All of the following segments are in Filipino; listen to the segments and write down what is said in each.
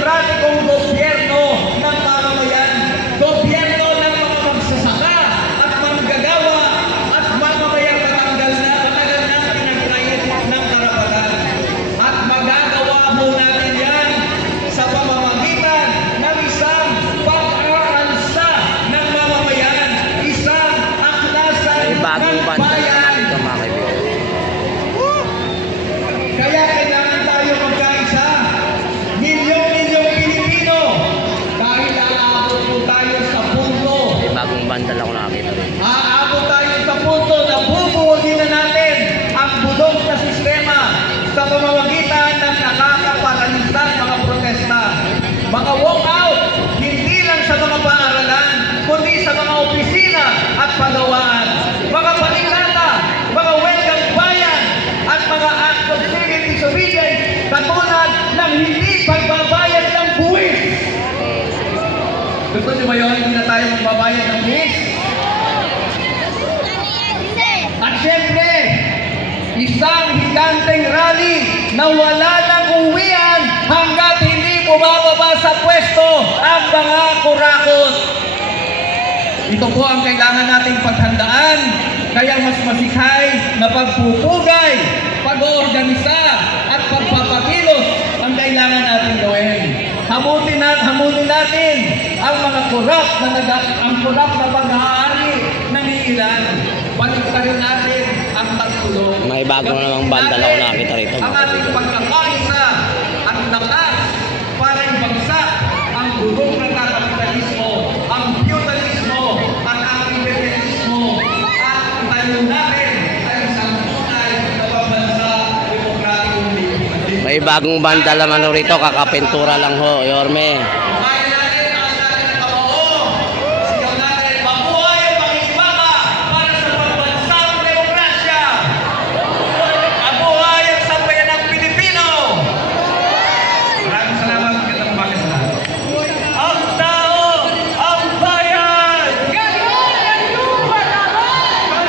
demokratikong gobyerno ng mamamayan, gobyerno ng mga magsasaka at manggagawa at mamamayang matagal na pinagkait ng karapatan. At magagawa mo natin yan sa pamamagitan ng isang pag-aalsa ng mamamayan, isang aklasan ng bayan. Kaya kailangan tayo magkaisa, milyong-milyong Pilipino, dahil aabot po tayo sa punto. Bagong bandal ako nakakita rin. Aabot tayo sa punto na bubuhutin na natin ang bulok na sistema sa pamamagitan ng nakakapatalisang mga protesta. Mga walkout, hindi lang sa mga paaralan, kundi sa mga opisina at pagawaan. Mga paninata, mga welgang bayan, at mga acts of civil disobedience katulad ng hindi pagbabayad ng buwis. Gusto nyo ba yun? Hindi na tayo magbabayad ng buwis? At syempre, isang higanteng rally na wala nang uwian hanggat hindi bumababa sa pwesto ang mga kurakot. Ito po ang kailangan nating paghandaan, kaya mas masikhay na pagpupugay, pag-oorganisa at pagpapakilos ang kailangan natin gawin. Hamutin natin ang mga kurap na pag-aari ng ilan. Paligtarin natin ang tagtulong. May bago na namang bandal ako nakakita rito. Ang ating pagkakaisa at lakas para ibagsak ang gulong ng kapitalismo, ang feudalismo at ang imperialismo, at tayo natin sa isang tunay na pambansa demokratikong Pilipinas. May bagong bandal naman rito, kakapintura lang ho, Yorme. Kumain natin ang ating nagpapao. Sigaw natin, mabuhay ang pakikibaka para sa pambansang demokrasya. Mabuhay ang sambayanang Pilipino. Maraming salamat. Magandang umaga sa lahat. Ang tao, ang bayan! Gayon ang lumalaban!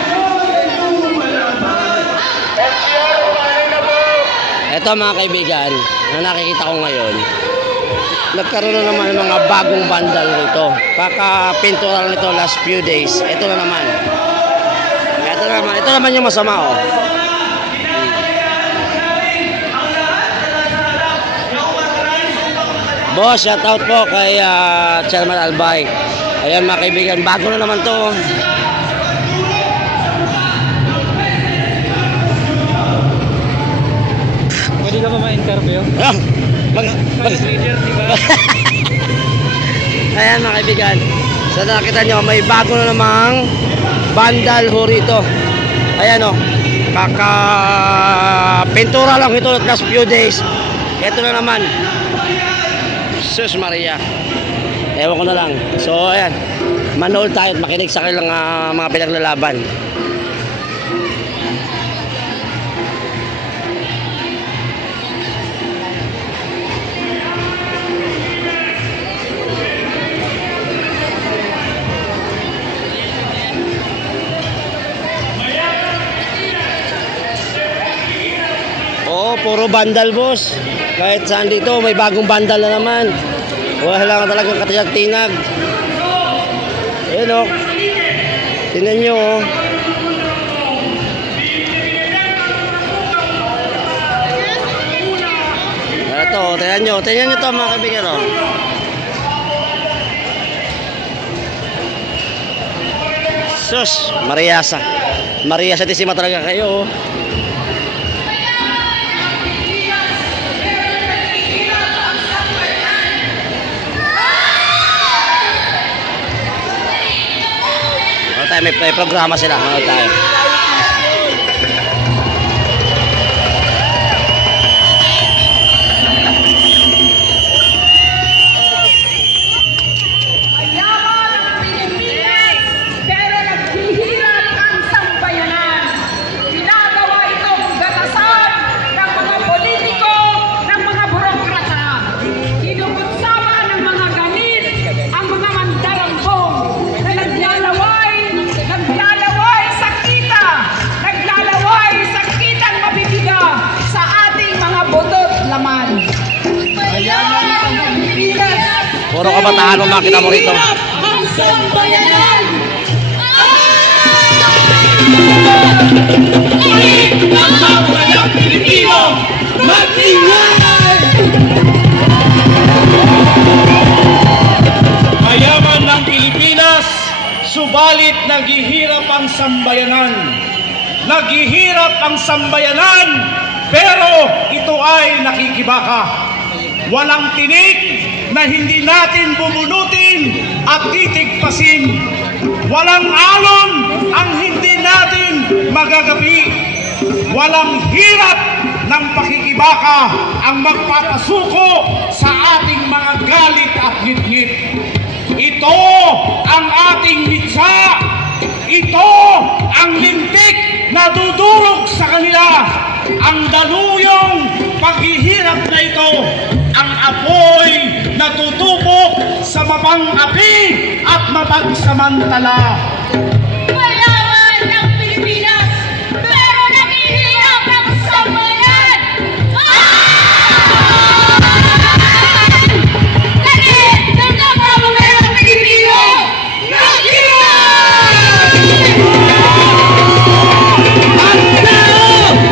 FCR, umahay na po! Ito mga kaibigan, na nakikita ko ngayon, nagkaroon na naman ng mga bagong bandal rito. Kakapintura lang nito last few days. Ito na naman. Ito naman yung masama, oh. Boss, shout out po kay Chairman Albay. Ayan mga kaibigan, bago na naman to. Pwede ka ba ma-interview? Leader, di ba? Ayan mga kaibigan, so nakita nyo may bago na namang bandal ho rito. Ayan o, pintura lang ito last few days. Ito na naman, Sus Maria, ewan ko na lang. So ayan, manood tayo at makinig sa kanilang mga pinaglalaban. Oo, puro bandal boss. Kahit saan dito may bagong bandal na naman. Wala ka talagang katinag-tinag. Ayan o. Tingnan nyo o. Ito, tingnan nyo to mga kaibigan o. Sus, Mariasa. Mariasa Tissima talaga kayo o. May programa sila, manood tayo. Naglalaway sa kita Puro kabataan ang makita mo rito. Ang sambayanan! Ang babayang Pilipino! Mag-ingay! Mayaman ng Pilipinas, subalit naghihirap ang sambayanan. Naghihirap ang sambayanan, pero ito ay nakikibaka. Walang tinik na hindi natin bubunutin at titigpasin. Walang alon ang hindi natin magagapi. Walang hirap ng pakikibaka ang magpapasuko sa ating mga galit at ngit-ngit. Ito ang ating mitsa. Ito ang lintik na dudurog sa kanila. Ang daluyong paghihirap na ito, ang apoy na tutupok sa mabang api at mapagsamantala. Mayaman ng Pilipinas, pero naghihirap ang sambayanan! Langit ng kababayang Pilipino!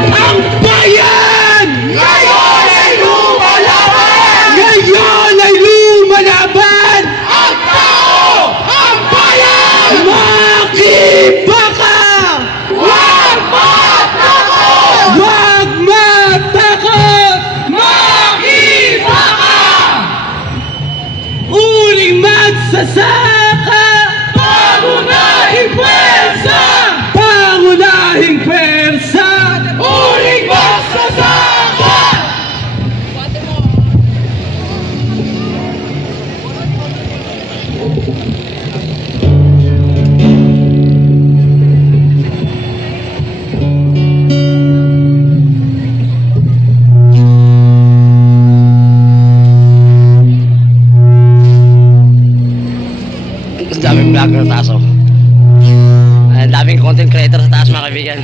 Ang bayan! Ngayon ay lumalaban! Ngayon ay lumalaban! Ang tao! Ang bayan! Makibaka! Huwag matakot! Huwag matakot! Makibaka! Uling magsasaka! Pangunahing pwersa! Pangunahing pwersa! Uling magsasaka! Ang daming vlogger sa taas, oh. Ang daming content creator sa taas, mga kaibigan.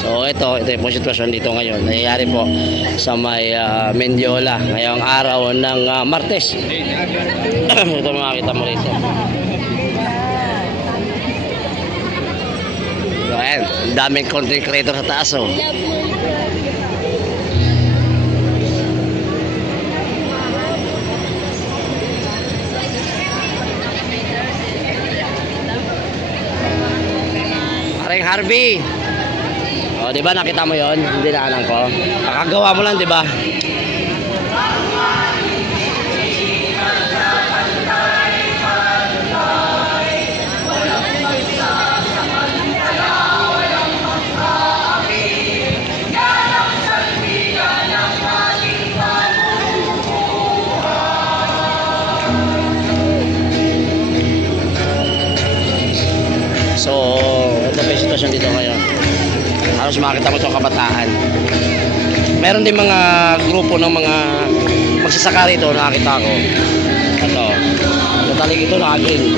So ito yung sitwasyon dito ngayon. Nangyayari po sa may Mendiola ngayong araw ng Martes. Ito makikita mo rito. So ayan, ang daming content creator sa taas, oh. Paring Harvey. O, di ba nakita mo 'yon? Hindi naanan ko. Kakagawa mo lang, di ba? So, ito pa yung sitwasyon dito ngayon. Halos makita mo itong kabataan. Meron din mga grupo ng mga magsasaka rito, nakakita ko. Ito, talig ito naka-green.